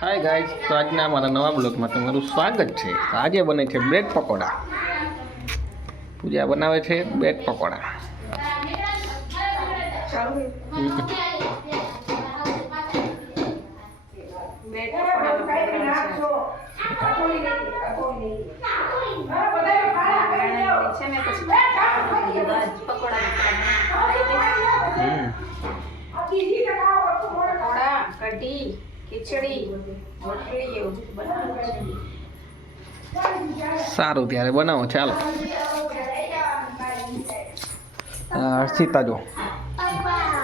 Hi guys તો આજના અમારા નવા બ્લોગમાં તમારું સ્વાગત છે. આજે બને છે બ્રેડ પકોડા. પૂજા બનાવે છે બ્રેડ પકોડા. હમ. સારું ત્યારે બનાવો ચાલો. હર્ષિતા જો.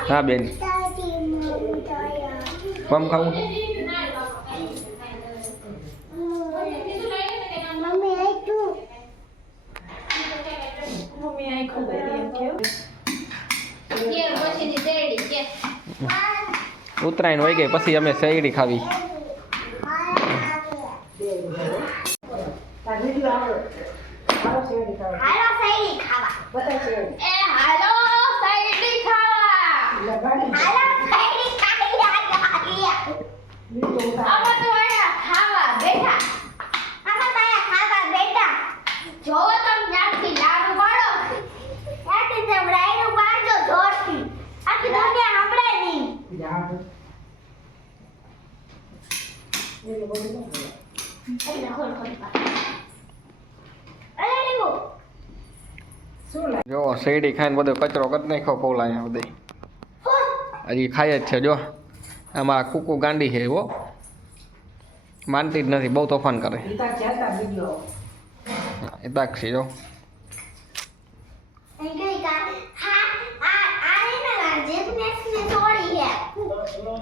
હા બેન. પમ ખાવું મમ્મી અહીં ખબર એમ કેવું ઉત્તરાયણ હોય ગઈ પછી અમે શેરડી ખાવી. હાલો શેરડી ખાવા. જો શેરડી ખાઈને બધો કચરો કરી નાખ્યો પોલા અહીંયા બધે. હજી ખાય જ છે જો. આમાં કુકુ ગાંડી છે એવો માનતી જ નથી બહુ તોફાન કરે. એ તાક્ષી જો.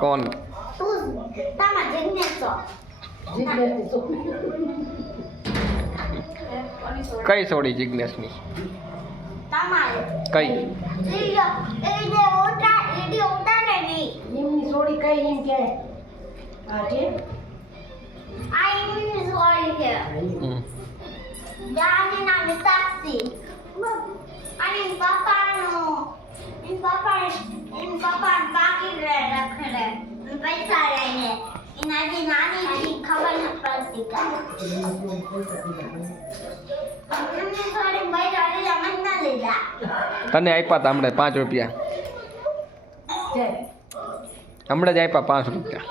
કોણ? કઈ છોડી જિજ્ઞેસની? તમારે. કઈ? ઓટા ઈડી ઓટા ને એમની કઈ એમ કે? આ ઈની છોડી અને પપ્પાનો પપ્પા ઇન પપ્પા બાકી રે રખડે. પૈસા લઈને એનાથી નાની ખબર ન પડતી કા એમને થોડી પૈસા લીધા મને ના લીધા તને આપ્યા હતા હમણાં પાંચ રૂપિયા હમણાં જ આપ્યા પાંચ રૂપિયા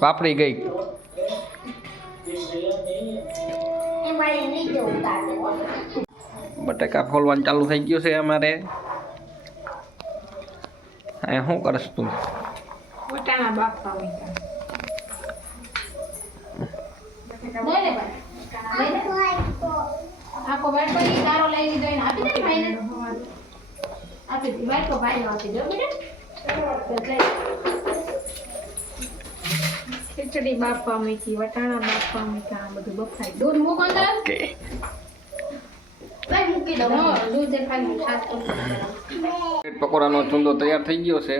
પાપડી વાપરી ગઈ બટાકા ફોલવાનું ચાલુ થઈ ગયું છે અમારે દે શું કરશ તું? પોતાના બાપા ખીચડી બાપા મીઠી વટાણા બાપા મીઠા આ બધું બફાય દૂધ મૂકો પકોડાનો ચૂંદો તૈયાર થઈ ગયો છે.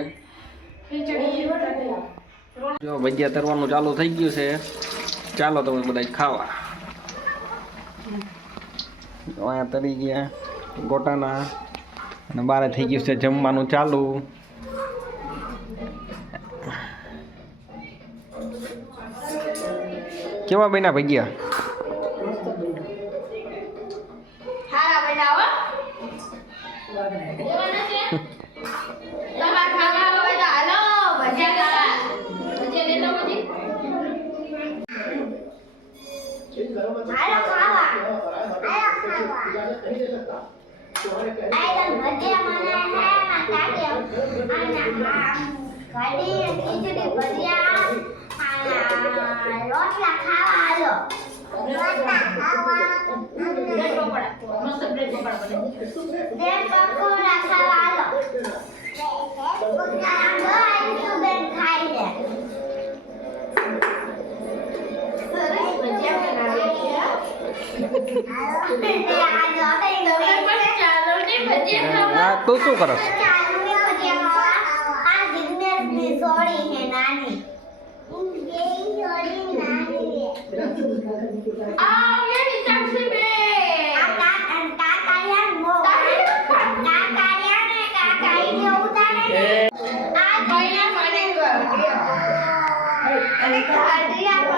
જો ભજીયા તરવાનું ચાલુ થઈ ગયું છે. ચાલો તમે બધા ખાવા. અહીંયા તરી ગયા ગોટાના. અને બારે થઈ ગયું છે જમવાનું ચાલુ. કેવા બન્યા ભજીયા? આયલા ભજીયા મને હે ના કાકે અને આ કઢી ખીચડી ભજીયા અને રોટલા ખાવા હાલો રોટલા ખાવા બ્રેડ પકોડા મસ્ત બ્રેડ પકોડા બને બે પકોડા ખાવા હાલો આ દો આઈસ્ક્રીમ બેન ખાઈ લે ભજીયા બનાવે આ જો કઈ દો પણ ચાલો ને ભજીયા ખાવા હા તું શું કરસ? આ બિઝનેસની સોડી હે નાની સોડી નાની આ યે સાક્ષી બે આ કાકા કાકાયા મો કાકાયા ને કાકા ઈ ઉતારે ને આ ભાઈના મને કર હાજી આપો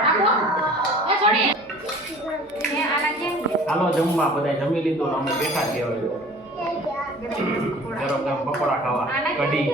આપો એ છોડી એ આના કેમ હાલો જમવા બધા જમી લીધું અમે બેઠા છીએ હવે. ગરમ ગરમ પકોડા ખાવા કઢી.